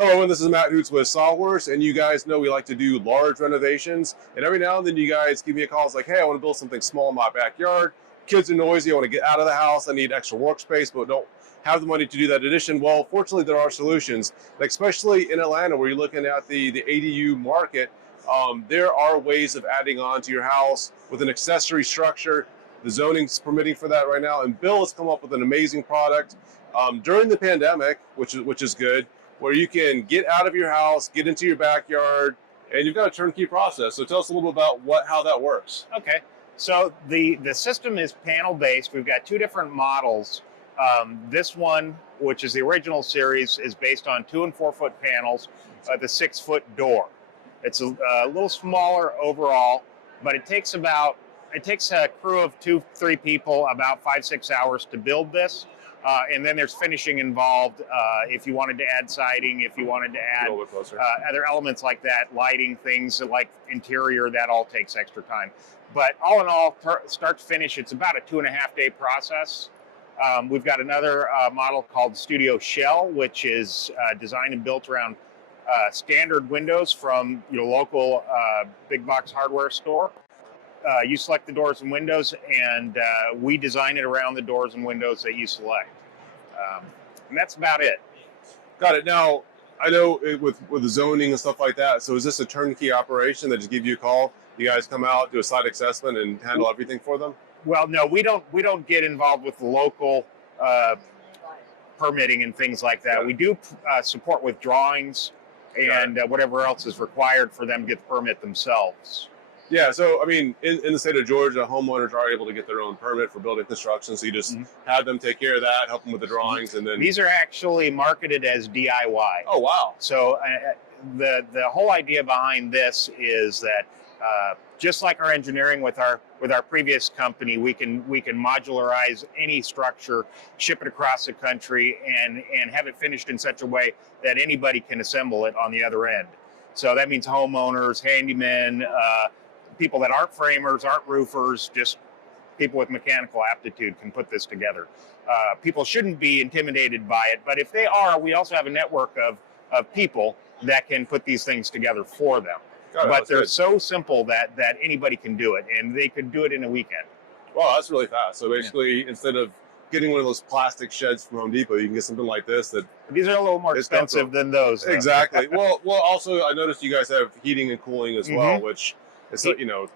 Hello, and this is Matt Hoots with SolidWorks, and you guys know we like to do large renovations, and every now and then you guys give me a call. It's like, hey, I want to build something small in my backyard. Kids are noisy. I want to get out of the house. I need extra workspace, but don't have the money to do that addition. Well, fortunately, there are solutions, especially in Atlanta, where you're looking at the ADU market. There are ways of adding on to your house with an accessory structure. The zoning's permitting for that right now, and Bill has come up with an amazing product during the pandemic, which is good, where you can get out of your house, get into your backyard, and you've got a turnkey process. So tell us a little bit about how that works. Okay, so the system is panel based. We've got two different models. This one, which is the original series, is based on 2 and 4 foot panels, the 6 foot door. It's a little smaller overall, but it takes a crew of 2-3 people about 5-6 hours to build this. And then there's finishing involved. If you wanted to add siding, if you wanted to add other elements like that, lighting, things like interior, that all takes extra time. But all in all, start to finish, it's about a 2.5 day process. We've got another model called Studio Shell, which is designed and built around standard windows from your local big box hardware store. You select the doors and windows, and we design it around the doors and windows that you select. And that's about it. Got it. Now, I know with the zoning and stuff like that, so is this a turnkey operation that just give you a call? You guys come out, do a site assessment, and handle everything for them? Well, no, we don't get involved with the local permitting and things like that. Yeah. We do support with drawings and whatever else is required for them to get the permit themselves. Yeah, so I mean, in the state of Georgia, homeowners are able to get their own permit for building construction. So you just have them take care of that, help them with the drawings, and then these are actually marketed as DIY. Oh wow! So the whole idea behind this is that just like our engineering with our previous company, we can modularize any structure, ship it across the country, and have it finished in such a way that anybody can assemble it on the other end. So that means homeowners, handymen. People that aren't framers, aren't roofers, just people with mechanical aptitude can put this together. People shouldn't be intimidated by it, but if they are, we also have a network of people that can put these things together for them. But they're so simple that anybody can do it, and they could do it in a weekend. Wow, that's really fast. So basically, instead of getting one of those plastic sheds from Home Depot, you can get something like this. These are a little more expensive than those. Though. Exactly. well, also, I noticed you guys have heating and cooling as well, which... It's, in the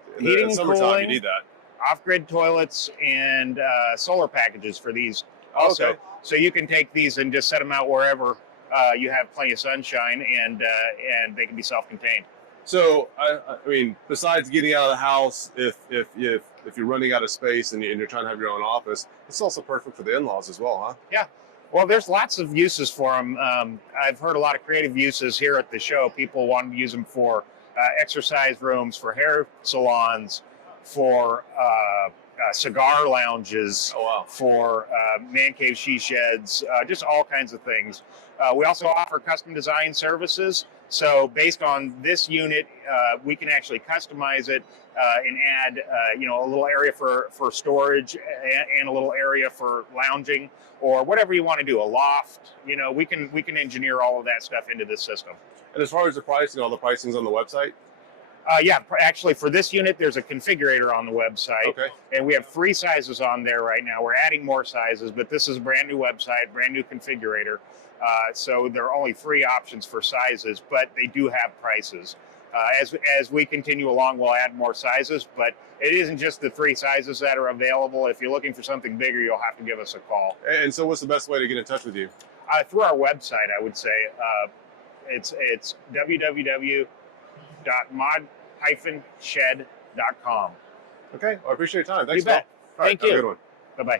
summertime, you need that. Off-grid toilets and solar packages for these also. Okay. So you can take these and just set them out wherever you have plenty of sunshine, and they can be self-contained. So, I mean, besides getting out of the house, if you're running out of space and you're trying to have your own office, it's also perfect for the in-laws as well, huh? Yeah. Well, there's lots of uses for them. I've heard a lot of creative uses here at the show. People want to use them for exercise rooms, for hair salons, for cigar lounges, for man cave she sheds, just all kinds of things. We also offer custom design services. So based on this unit, we can actually customize it and add a little area for storage and a little area for lounging, or whatever you want to do, a loft. We can engineer all of that stuff into this system. And as far as the pricing, all the pricing's on the website? Yeah, actually for this unit, there's a configurator on the website. Okay. And we have 3 sizes on there right now. We're adding more sizes, but this is a brand new website, brand new configurator. So there are only 3 options for sizes, but they do have prices. As we continue along, we'll add more sizes, but it isn't just the 3 sizes that are available. If you're looking for something bigger, you'll have to give us a call. And so what's the best way to get in touch with you? Through our website, I would say. It's www.mod-shed.com. Okay, well, I appreciate your time. Thanks, you bet. Thank you. Have a good one. Bye-bye.